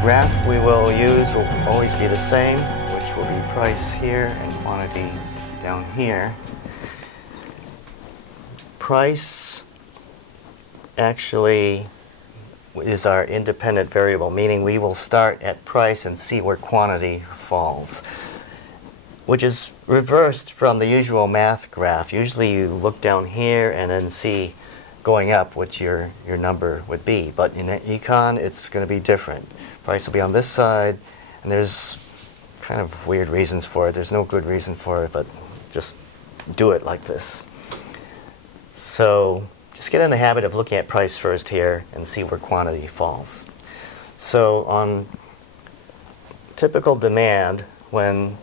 graph we will use will always be the same, which will be price here and quantity down here. Price actually is our independent variable, meaning we will start at price and see where quantity falls, which is reversed from the usual math graph. Usually you look down here and then see going up what your number would be. But in econ, it's going to be different. Price will be on this side, and there's kind of weird reasons for it. There's no good reason for it, but just do it like this. So just get in the habit of looking at price first here and see where quantity falls. So on typical demand, when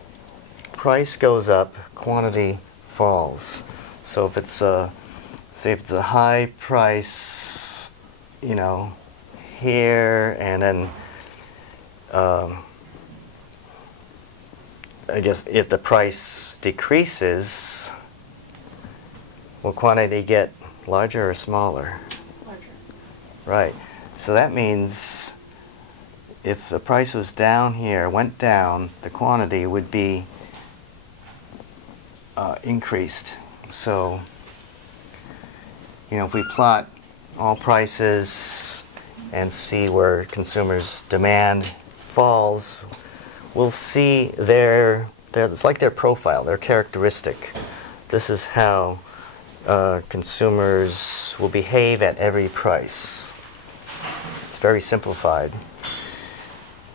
price goes up, quantity falls. So if it's a, say if it's a high price, you know, here, and then I guess if the price decreases, will quantity get larger or smaller? Larger. Right. So that means if the price was down here, went down, the quantity would be increased. So, you know, if we plot all prices and see where consumers' demand falls, we'll see it's like their profile, their characteristic. This is how consumers will behave at every price. It's very simplified.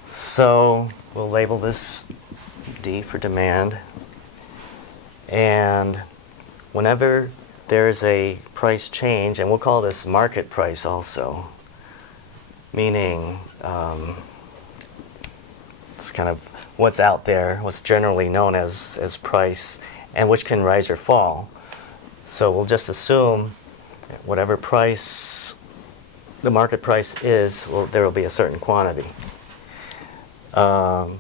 So we'll label this D for demand. And whenever there's a price change, and we'll call this market price also, meaning it's kind of what's out there, what's generally known as price, and which can rise or fall. So we'll just assume that whatever price the market price is, well, there will be a certain quantity. Now,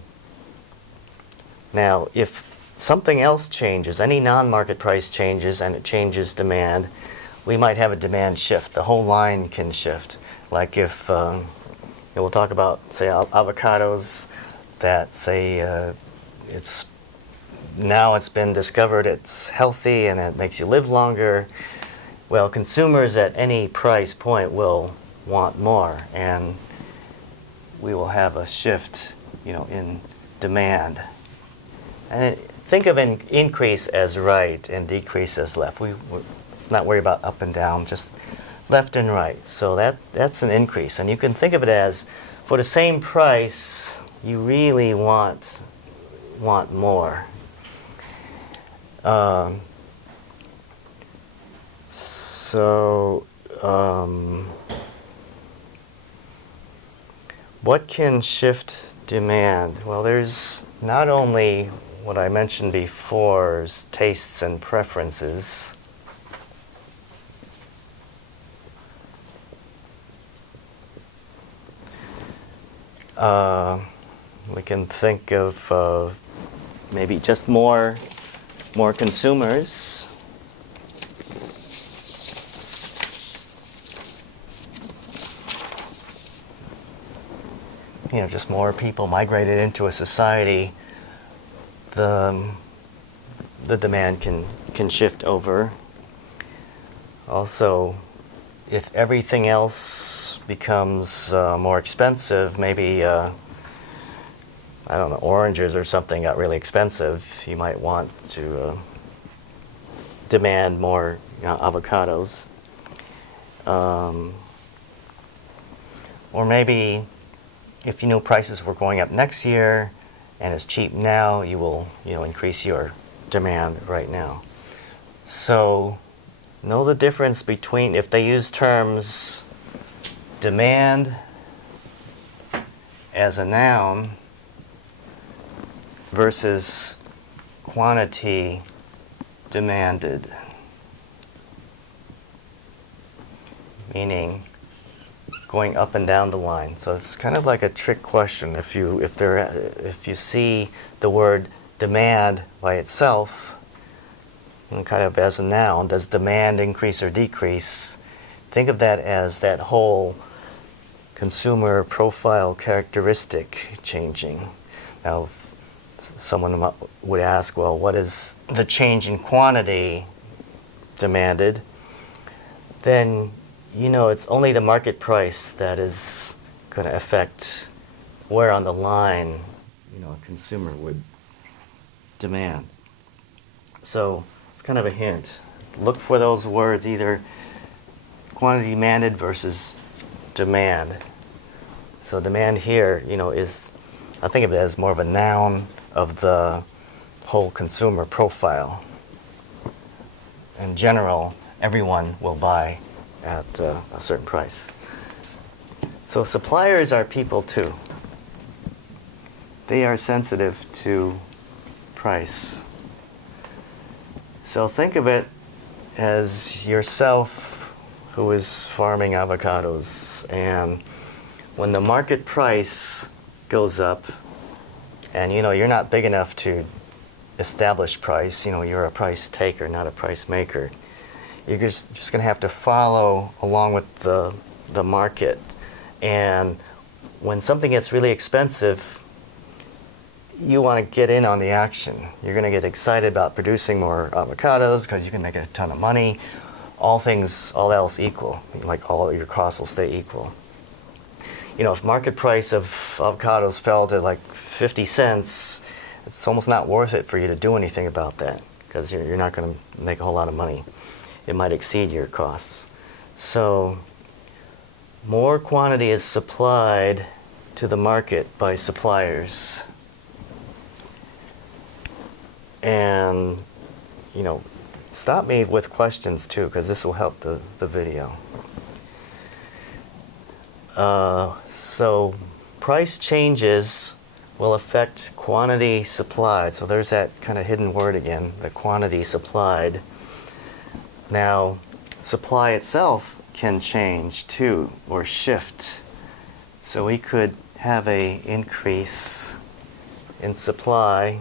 if something else changes, any non-market price changes, and it changes demand, we might have a demand shift. The whole line can shift. Like if, we'll talk about, say, avocados that say now it's been discovered it's healthy and it makes you live longer. Well, consumers at any price point will want more, and we will have a shift, you know, in demand. And think of an increase as right and decrease as left. Let's not worry about up and down, just left and right. So that's an increase, and you can think of it as for the same price, you really want more. What can shift demand? Well, there's not only what I mentioned before, tastes and preferences. We can think of maybe just more consumers. You know, just more people migrated into a society, the demand can shift over. Also, if everything else becomes more expensive, maybe I don't know, oranges or something got really expensive, you might want to demand more, you know, avocados. Or maybe if you know prices were going up next year and it's cheap now, you will, you know, increase your demand right now. So know the difference between, if they use terms demand as a noun versus quantity demanded, meaning going up and down the line. So it's kind of like a trick question. If you see the word demand by itself, and kind of as a noun, does demand increase or decrease? Think of that as that whole consumer profile characteristic changing. Now, someone would ask, well, what is the change in quantity demanded? Then, it's only the market price that is going to affect where on the line, a consumer would demand. So it's kind of a hint. Look for those words, either quantity demanded versus demand. So demand here, I think of it as more of a noun of the whole consumer profile. In general, everyone will buy at a certain price. So suppliers are people too. They are sensitive to price. So think of it as yourself who is farming avocados, and when the market price goes up, and you're not big enough to establish price, you're a price taker, not a price maker. You're just going to have to follow along with the market. And when something gets really expensive, you want to get in on the action. You're going to get excited about producing more avocados because you can make a ton of money. All else equal, like all your costs will stay equal. If market price of avocados fell to like 50 cents, it's almost not worth it for you to do anything about that because you're not going to make a whole lot of money. It might exceed your costs. So more quantity is supplied to the market by suppliers. And, stop me with questions too, because this will help the video. So price changes will affect quantity supplied. So there's that kind of hidden word again, the quantity supplied. Now, supply itself can change too, or shift. So we could have an increase in supply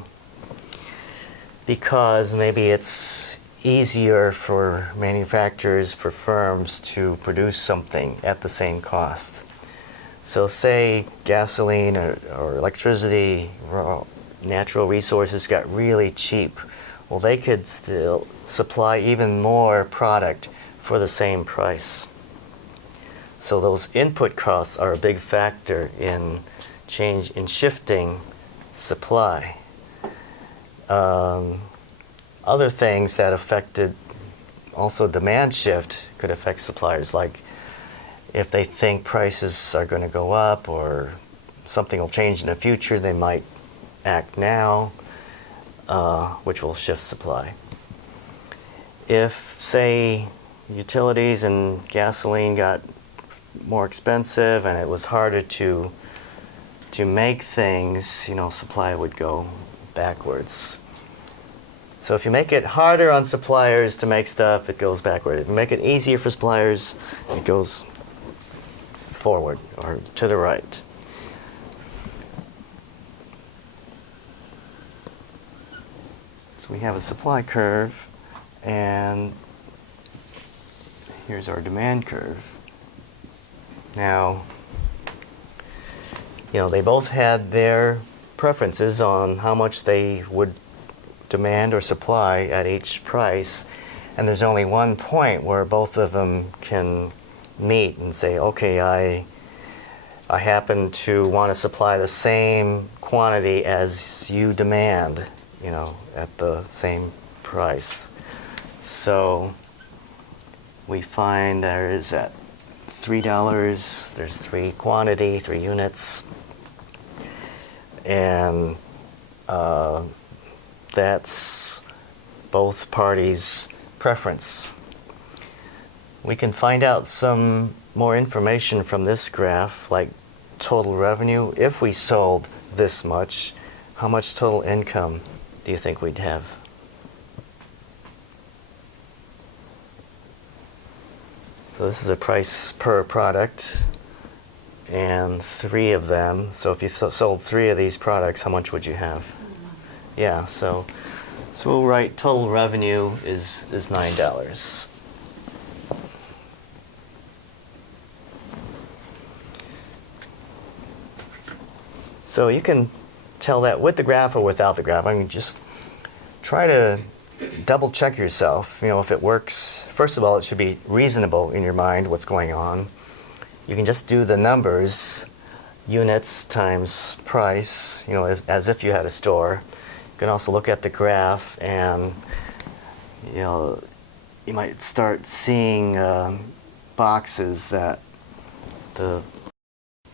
because maybe it's easier for manufacturers, for firms to produce something at the same cost. So say gasoline or electricity, natural resources got really cheap. Well, they could still supply even more product for the same price. So those input costs are a big factor in shifting supply. Other things that affected also demand shift could affect suppliers, like if they think prices are going to go up or something will change in the future, they might act now, which will shift supply. If, say, utilities and gasoline got more expensive and it was harder to make things, supply would go backwards. So if you make it harder on suppliers to make stuff, it goes backward. If you make it easier for suppliers, it goes forward or to the right. So we have a supply curve, and here's our demand curve. Now, they both had their preferences on how much they would demand or supply at each price, and there's only one point where both of them can meet and say, okay, I happen to want to supply the same quantity as you demand, at the same price. So we find there is at $3, there's 3 quantity, 3 units, and that's both parties' preference. We can find out some more information from this graph, like total revenue. If we sold this much, how much total income do you think we'd have? So this is a price per product, and 3 of them. So if you sold 3 of these products, how much would you have? Yeah, so we'll write total revenue is $9. So you can tell that with the graph or without the graph. I mean, just try to double check yourself, if it works. First of all, it should be reasonable in your mind what's going on. You can just do the numbers, units times price, as if you had a store. You can also look at the graph and, you might start seeing boxes that the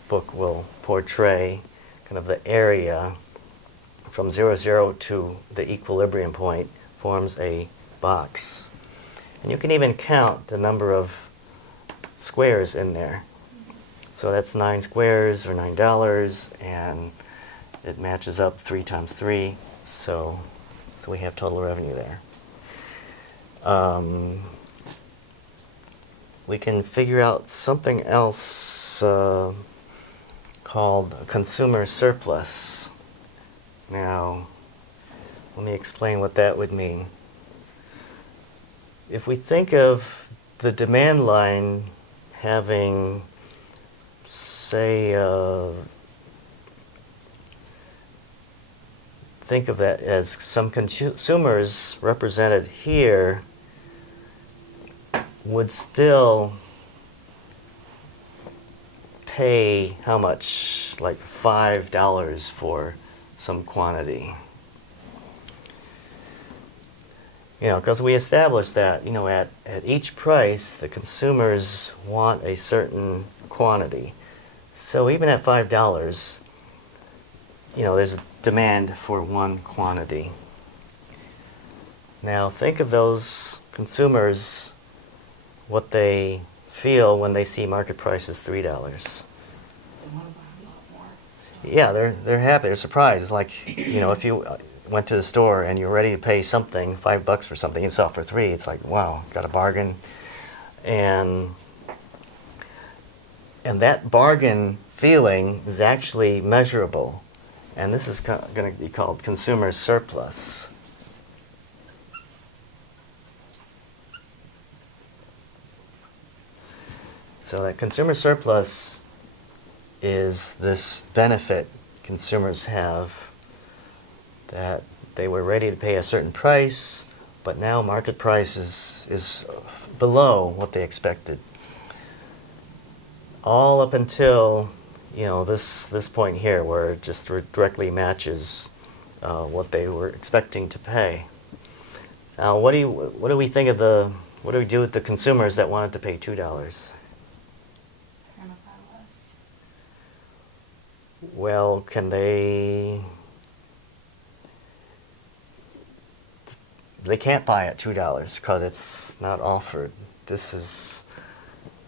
book will portray, kind of the area from 0, 0 to the equilibrium point forms a box. And you can even count the number of squares in there. So that's 9 squares or $9, and it matches up 3 times 3, so we have total revenue there. We can figure out something else called consumer surplus. Now, let me explain what that would mean. If we think of the demand line having, say, think of that as some consumers represented here would still pay how much? Like $5 for some quantity. Because we established that, at each price, the consumers want a certain quantity. So even at $5, there's a demand for one quantity. Now think of those consumers, what they feel when they see market price is $3. They want to buy a lot more. Yeah, they're happy, they're surprised. It's like, if you went to the store and you're ready to pay something, $5 for something, you saw it for $3, it's like, wow, got a bargain. And that bargain feeling is actually measurable. And this is going to be called consumer surplus. So that consumer surplus is this benefit consumers have, that they were ready to pay a certain price, but now market price is below what they expected. All up until this point here, where it just directly matches what they were expecting to pay. Now, what do we think of what do we do with the consumers that wanted to pay $2? They're going to buy less. Well, can they can't buy at $2 because it's not offered. This is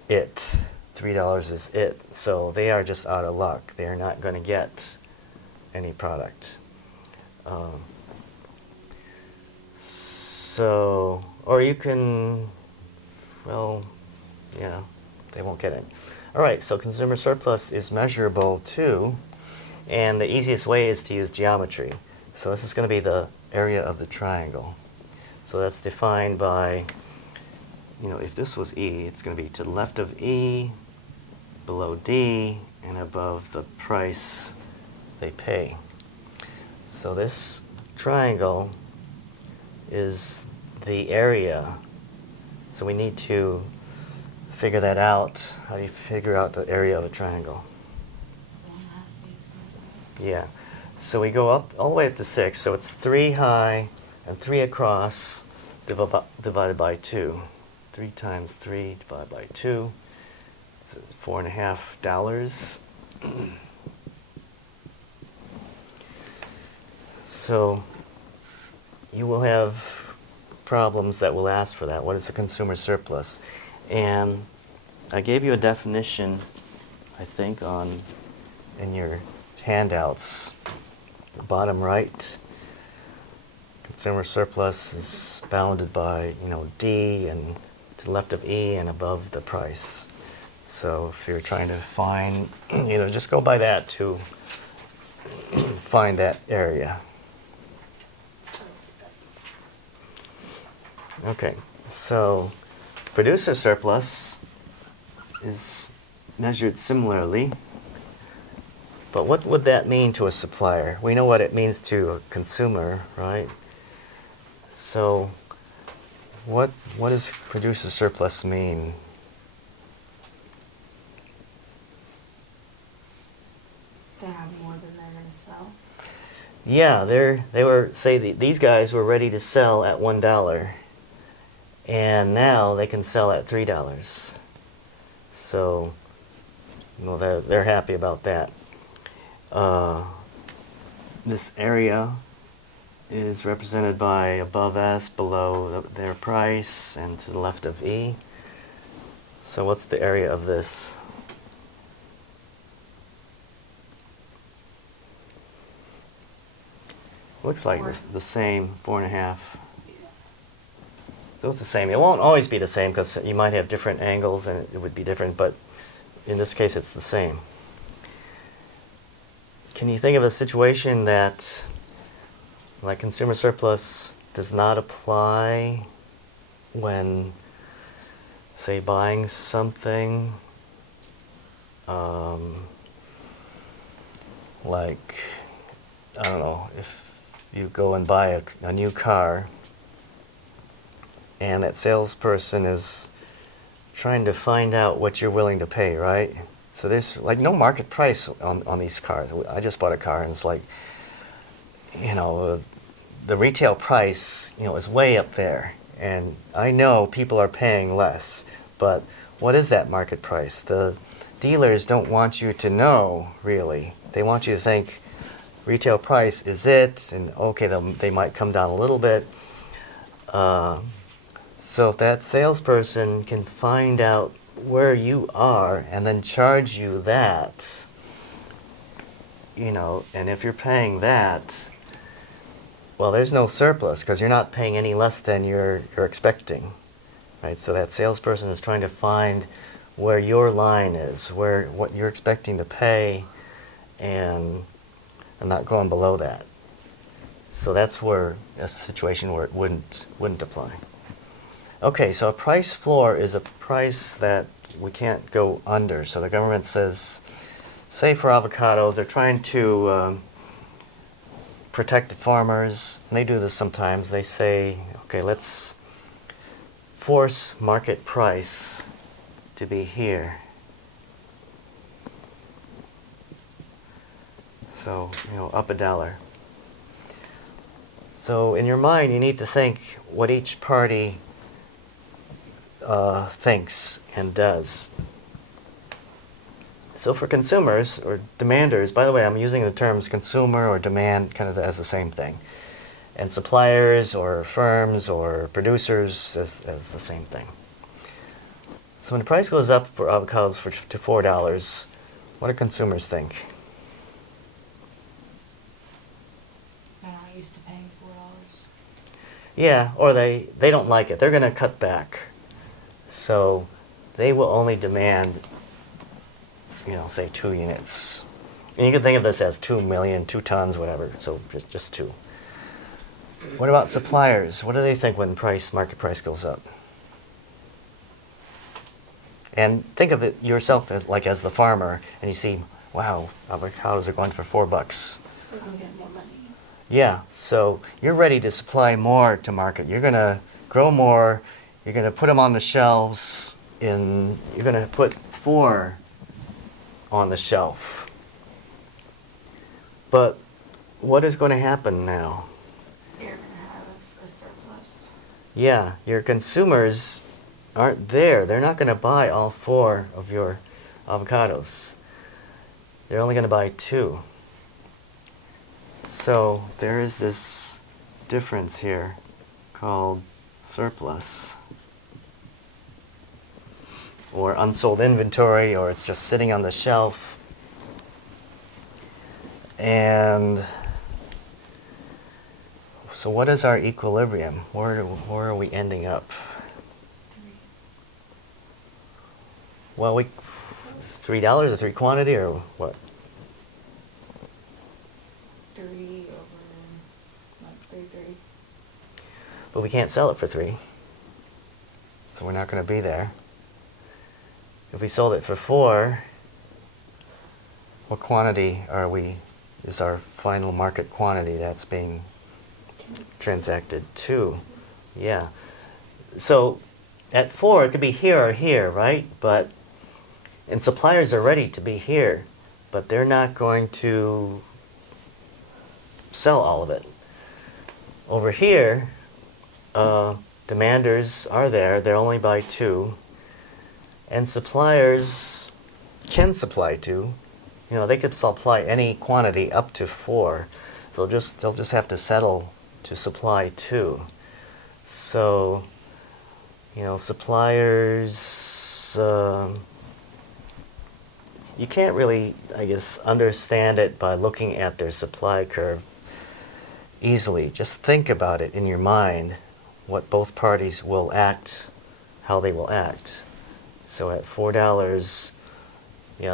it. $3 is it. So they are just out of luck. They are not going to get any product. Or you can, they won't get it. All right, so consumer surplus is measurable too, and the easiest way is to use geometry. So this is going to be the area of the triangle. So that's defined by, if this was E, it's going to be to the left of E, below D, and above the price they pay. So this triangle is the area. So we need to figure that out. How do you figure out the area of a triangle? Yeah. So we go up all the way up to 6. So it's 3 high and 3 across divided by 2. 3 times 3 divided by 2. So $4.50. So you will have problems that will ask for that. What is a consumer surplus? And I gave you a definition, I think, in your handouts, the bottom right. Consumer surplus is bounded by, D and to the left of E and above the price. So if you're trying to find, just go by that to find that area. Okay, so producer surplus is measured similarly. But what would that mean to a supplier? We know what it means to a consumer, right? So what does produce a surplus mean? They have more than they're going to sell. Yeah, these guys were ready to sell at $1, and now they can sell at $3. So, they're happy about that. This area is represented by above S, below their price, and to the left of E. So what's the area of this? Looks like the same, 4.5. So it's the same. It won't always be the same because you might have different angles and it would be different, but in this case it's the same. Can you think of a situation that, like, consumer surplus does not apply when, say, buying something? Like, I don't know, if you go and buy a new car and that salesperson is trying to find out what you're willing to pay, right? So there's like no market price on these cars. I just bought a car and it's like, the retail price, is way up there. And I know people are paying less, but what is that market price? The dealers don't want you to know, really. They want you to think retail price is it, and okay, they might come down a little bit. So if that salesperson can find out where you are and then charge you that, and if you're paying that, well, there's no surplus because you're not paying any less than you're expecting, right? So that salesperson is trying to find where your line is, what you're expecting to pay, and not going below that. So that's where a situation where it wouldn't apply. Okay, so a price floor is a price that we can't go under. So the government says, say for avocados, they're trying to protect the farmers, and they do this sometimes. They say, okay, let's force market price to be here. So, up $1. So in your mind, you need to think what each party thinks and does. So for consumers or demanders, by the way, I'm using the terms consumer or demand kind of as the same thing. And suppliers or firms or producers as the same thing. So when the price goes up for avocados to $4, what do consumers think? I'm not used to paying $4. Yeah, or they don't like it. They're going to cut back. So they will only demand, say 2 units. And you can think of this as 2 million, 2 tons, whatever. So just 2. What about suppliers? What do they think when market price goes up? And think of it yourself as the farmer, and you see, wow, avocados are going for $4. We're going to get more money. Yeah, so you're ready to supply more to market. You're going to grow more. You're going to put them on the shelves. You're going to put 4 on the shelf. But what is going to happen now? You're going to have a surplus. Yeah, your consumers aren't there. They're not going to buy all 4 of your avocados. They're only going to buy 2. So there is this difference here called surplus, or unsold inventory, or it's just sitting on the shelf. And so what is our equilibrium? Where are we ending up? 3. Well, $3 or 3 quantity, or what? 3 over, 3. But we can't sell it for 3. So we're not going to be there. If we sold it for 4, what quantity is our final market quantity that's being transacted to? Yeah. So at 4, it could be here or here, right? And suppliers are ready to be here, but they're not going to sell all of it. Over here, demanders are there. They'll only buy 2. And suppliers can supply 2. They could supply any quantity up to 4. So they'll just have to settle to supply 2. So, suppliers, you can't really, I guess, understand it by looking at their supply curve easily. Just think about it in your mind, what both parties will act, how they will act. So at $4,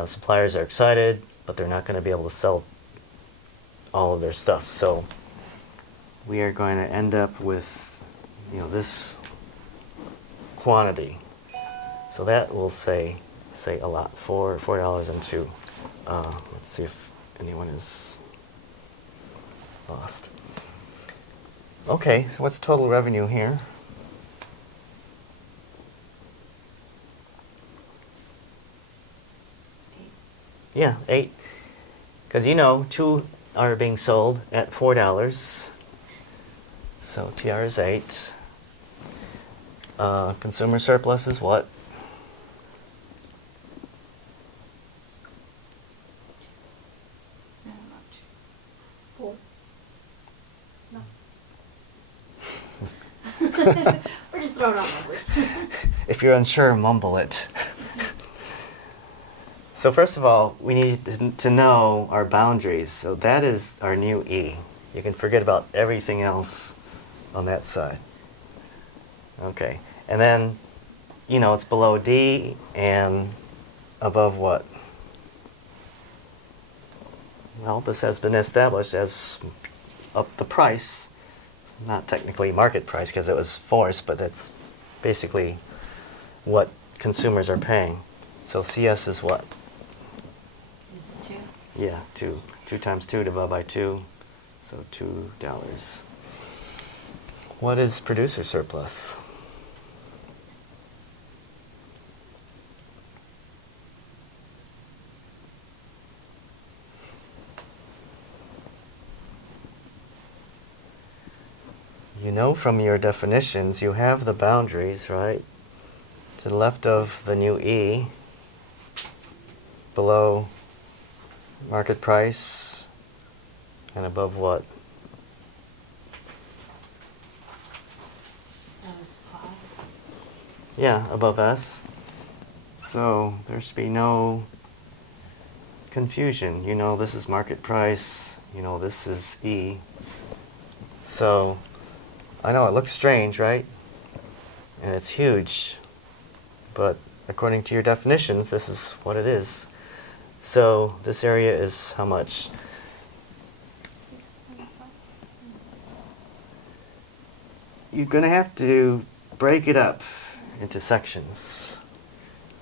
suppliers are excited, but they're not going to be able to sell all of their stuff. So we are going to end up with, this quantity. So that will say a lot. $4.02. Let's see if anyone is lost. Okay, so what's total revenue here? Yeah, 8. Because 2 are being sold at $4. So TR is 8. Consumer surplus is what? No, not 4. No. We're just throwing out numbers. If you're unsure, mumble it. So first of all, we need to know our boundaries. So that is our new E. You can forget about everything else on that side. Okay. And then, it's below D and above what? Well, this has been established as up the price. It's not technically market price because it was forced, but that's basically what consumers are paying. So CS is what? Is it 2? Yeah, 2. 2 times 2 divided by 2, so $2. What is producer surplus? From your definitions, you have the boundaries, right? To the left of the new E, below market price, and above what? That was 5. Yeah, above S. So there should be no confusion. This is market price, this is E. So I know it looks strange, right? And it's huge. But according to your definitions, this is what it is. So this area is how much? You're going to have to break it up into sections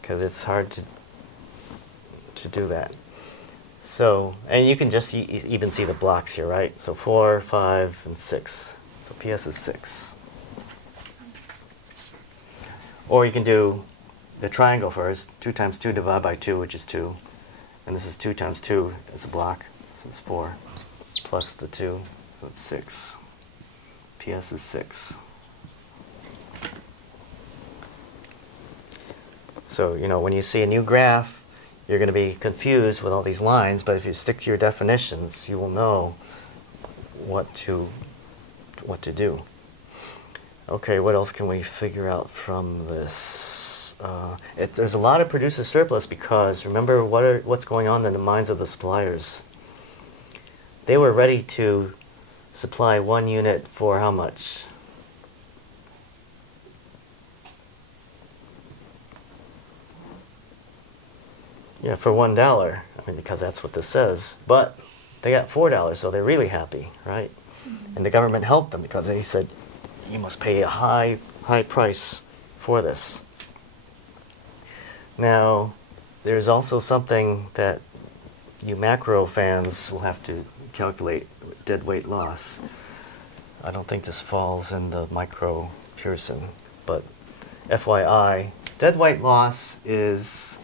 because it's hard to do that. So, and you can just even see the blocks here, right? So 4, 5, and 6. So PS is 6. Or you can do the triangle first. 2 times 2 divided by 2, which is 2. And this is 2 times 2 as a block. So it's 4 plus the 2. So it's 6. PS is 6. So, when you see a new graph, you're going to be confused with all these lines, but if you stick to your definitions, you will know what to do. Okay, what else can we figure out from this? There's a lot of producer surplus because remember what's going on in the minds of the suppliers. They were ready to supply 1 unit for how much? Yeah, for $1. Because that's what this says. But they got $4, so they're really happy, right? Mm-hmm. And the government helped them because they said, you must pay a high price for this. Now, there's also something that you macro fans will have to calculate dead weight loss. I don't think this falls in the micro Pearson, but FYI, dead weight loss is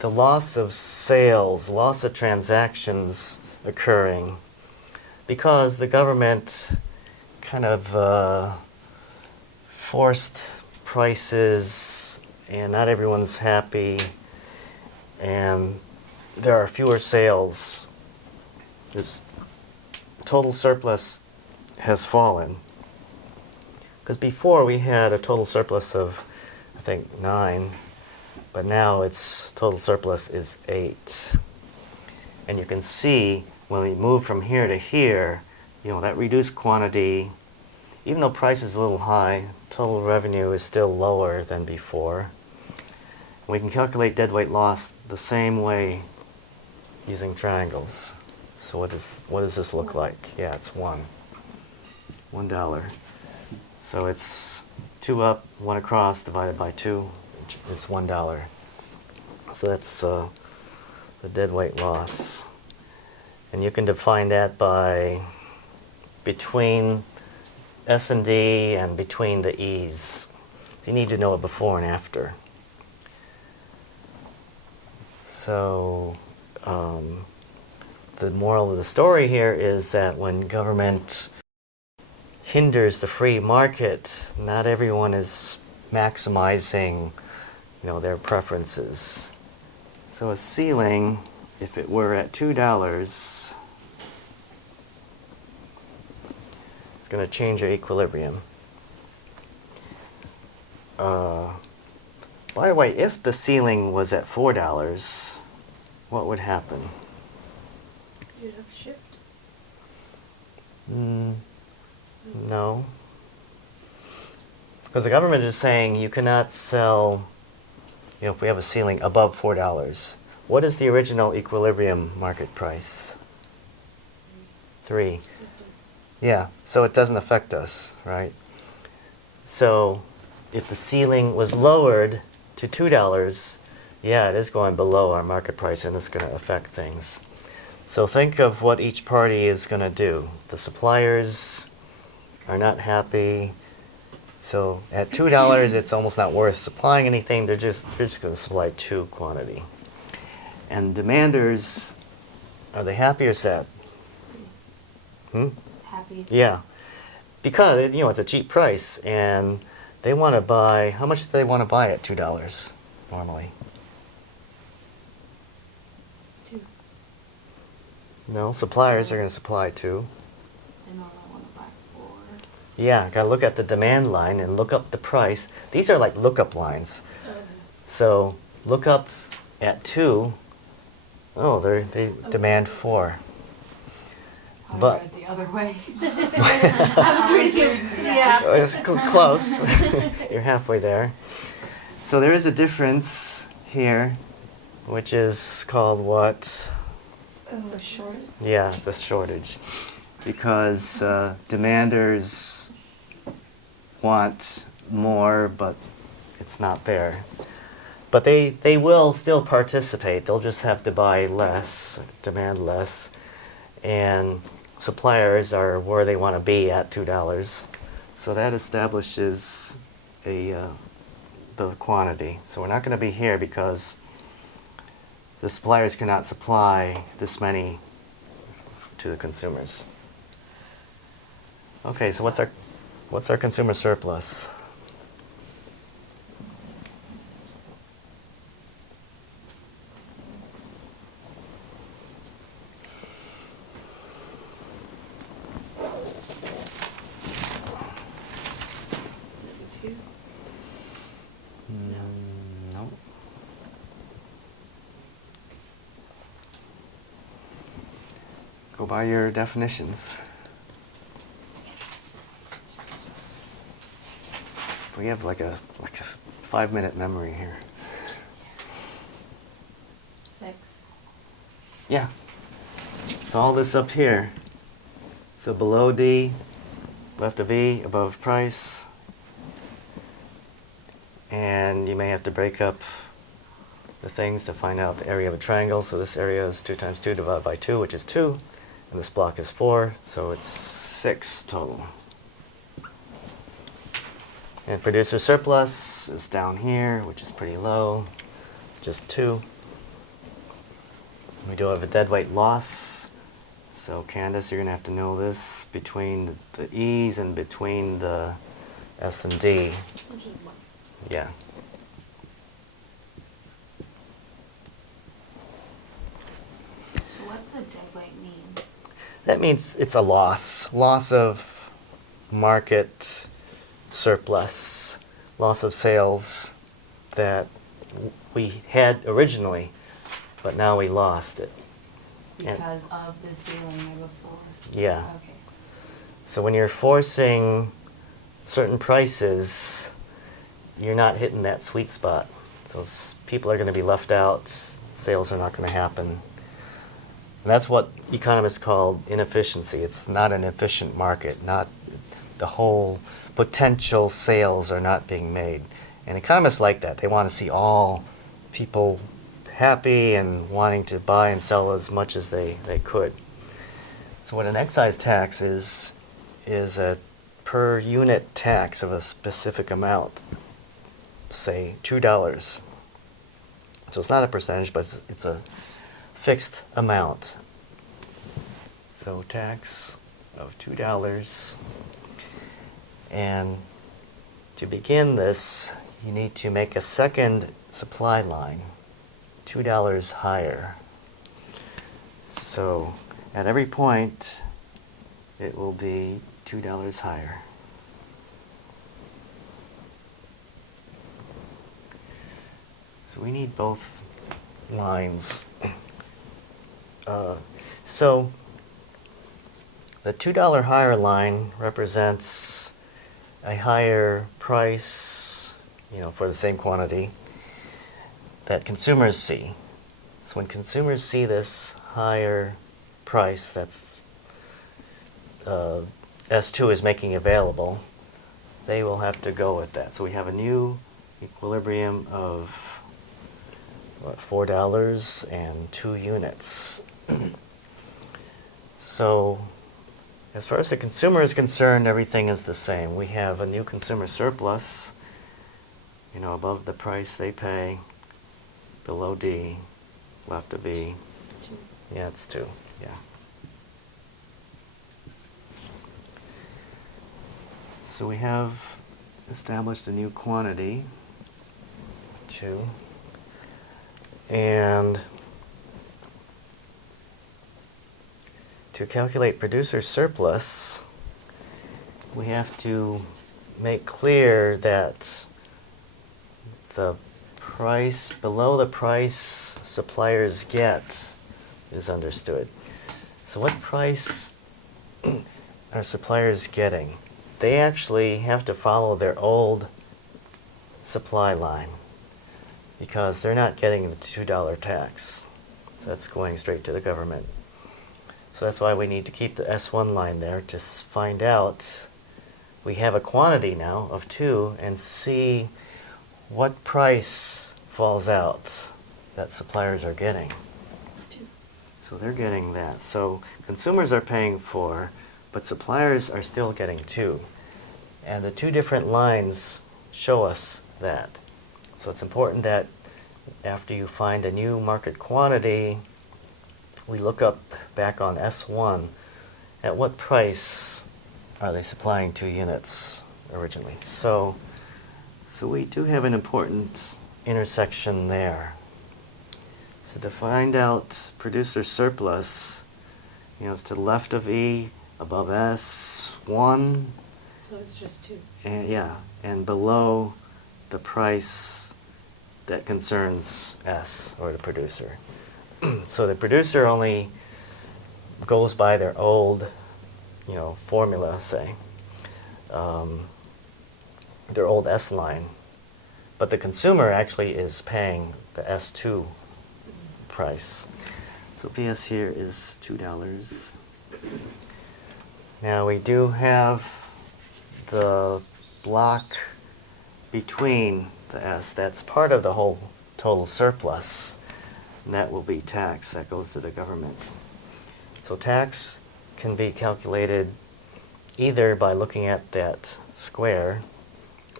the loss of sales, loss of transactions occurring because the government kind of forced prices and not everyone's happy and there are fewer sales. This total surplus has fallen. Because before we had a total surplus of, I think, 9, but now its total surplus is 8. And you can see when we move from here to here, that reduced quantity, even though price is a little high, total revenue is still lower than before. We can calculate dead weight loss the same way using triangles. So what does this look like? Yeah, it's $1. So it's 2 up, 1 across, divided by 2. It's $1. So that's the dead weight loss. And you can define that by between S&D and between the E's. So you need to know it before and after. So the moral of the story here is that when government hinders the free market, not everyone is maximizing, their preferences. So a ceiling, if it were at $2, it's going to change our equilibrium. By the way, if the ceiling was at $4, what would happen? You'd have shift. No. Because the government is saying you cannot sell, if we have a ceiling above $4. What is the original equilibrium market price? 3. Yeah, so it doesn't affect us, right? So if the ceiling was lowered to $2, yeah, it is going below our market price and it's going to affect things. So think of what each party is going to do. The suppliers are not happy. So at $2, it's almost not worth supplying anything. They're just going to supply 2 quantity. And demanders, are they happy or sad? Happy. Yeah, because it's a cheap price, and they want to buy. How much do they want to buy at $2 normally? 2. No, suppliers are going to supply 2. They normally want to buy 4. Yeah, got to look at the demand line and look up the price. These are like lookup lines. So look up at 2. Oh, they demand 4. I But read it the other way. Yeah. oh, it's close. You're halfway there. So there is a difference here, which is called what? It's a short. Yeah, it's a shortage. Because demanders want more, but it's not there. But they will still participate. They'll just have to buy less, demand less. And suppliers are where they want to be at $2. So that establishes the quantity. So we're not going to be here because the suppliers cannot supply this many to the consumers. Okay, so what's our consumer surplus? No. Go by your definitions. We have like a 5-minute memory here. 6. Yeah. It's all this up here. So below D, left of E, above price. And you may have to break up the things to find out the area of a triangle. So this area is 2 times 2 divided by 2, which is 2. And this block is 4, so it's 6 total. And producer surplus is down here, which is pretty low, just 2. We do have a deadweight loss. So Candace, you're going to have to know this between the E's and between the S and D. Which is 1. Yeah. So what's the deadweight mean? That means it's a loss. Loss of market surplus, loss of sales that we had originally, but now we lost it. And- Because of the ceiling there before? Yeah. Okay. So when you're forcing certain prices, you're not hitting that sweet spot. So people are going to be left out, sales are not going to happen. And that's what economists call inefficiency. It's not an efficient market, not the whole potential sales are not being made. And economists like that. They want to see all people happy and wanting to buy and sell as much as they could. So what an excise tax is a per unit tax of a specific amount, say $2. So it's not a percentage, but it's a fixed amount. So tax of $2. And to begin this, you need to make a second supply line $2 higher. So at every point, it will be $2 higher. So we need both lines. So the $2 higher line represents a higher price, for the same quantity that consumers see. So when consumers see this higher price that's S2 is making available, they will have to go with that. So we have a new equilibrium of $4 and 2 units. So as far as the consumer is concerned, everything is the same. We have a new consumer surplus, above the price they pay, below D, left of E. 2. Yeah, it's 2, yeah. So we have established a new quantity, 2, and to calculate producer surplus, we have to make clear that the price below the price suppliers get is understood. So what price are suppliers getting? They actually have to follow their old supply line because they're not getting the $2 tax. So that's going straight to the government. So that's why we need to keep the S1 line there to find out. We have a quantity now of 2 and see what price falls out that suppliers are getting. 2. So they're getting that. So consumers are paying 4, but suppliers are still getting 2. And the 2 different lines show us that. So it's important that after you find a new market quantity, we look up back on S1 at what price are they supplying 2 units originally. So we do have an important intersection there. So to find out producer surplus, it's to the left of E, above S1, So it's just 2. and below the price that concerns S, or the producer. So the producer only goes by their old, formula, say, their old S line, but the consumer actually is paying the S2 price. So PS here is $2. Now we do have the block between the S. That's part of the whole total surplus. And that will be tax that goes to the government. So tax can be calculated either by looking at that square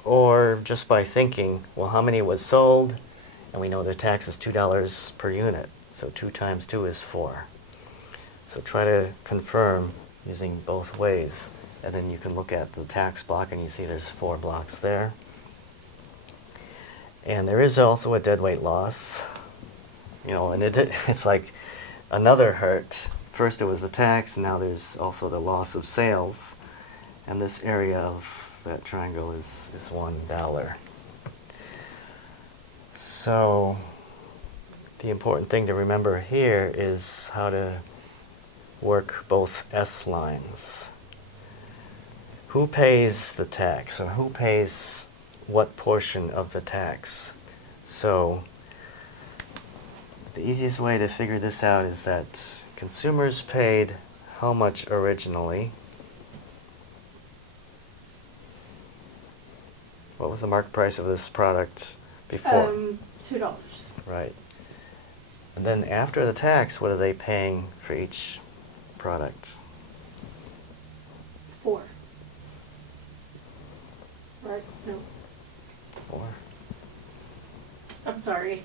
or just by thinking, well, how many was sold? And we know the tax is $2 per unit. So 2 times 2 is 4. So try to confirm using both ways. And then you can look at the tax block and you see there's 4 blocks there. And there is also a deadweight loss. You know, and it's like another hurt. First it was the tax, and now there's also the loss of sales. And this area of that triangle is $1. So the important thing to remember here is how to work both S lines. Who pays the tax and who pays what portion of the tax? So the easiest way to figure this out is that consumers paid how much originally? What was the market price of this product before? $2. Right. And then after the tax, what are they paying for each product? 4. Right? No. 4. I'm sorry.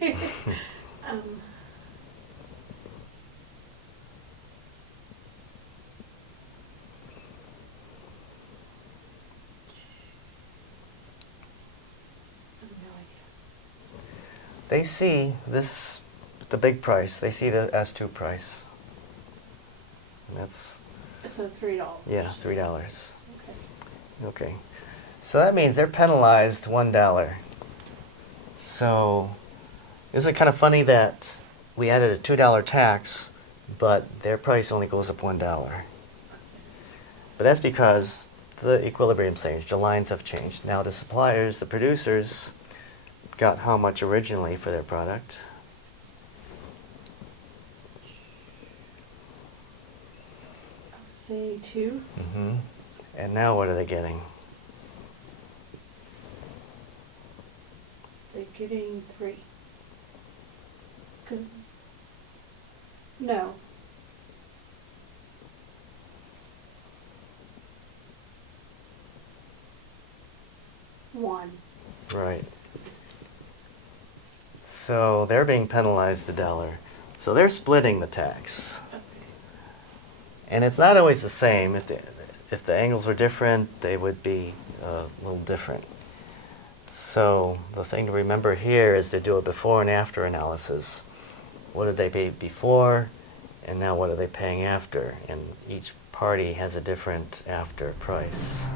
They see this, the big price. They see the S2 price. And that's, So $3. yeah, $3. Okay. Okay. So that means they're penalized $1. So isn't it kind of funny that we added a $2 tax, but their price only goes up $1? But that's because the equilibrium changed. The lines have changed. Now the suppliers, the producers, got how much originally for their product? Say 2. Mm-hmm. And now what are they getting? They're getting 3. 'Cause no. One. Right. So they're being penalized $1. So they're splitting the tax. Okay. And it's not always the same. If the angles were different, they would be a little different. So the thing to remember here is to do a before and after analysis. What did they pay before, and now what are they paying after? And each party has a different after price.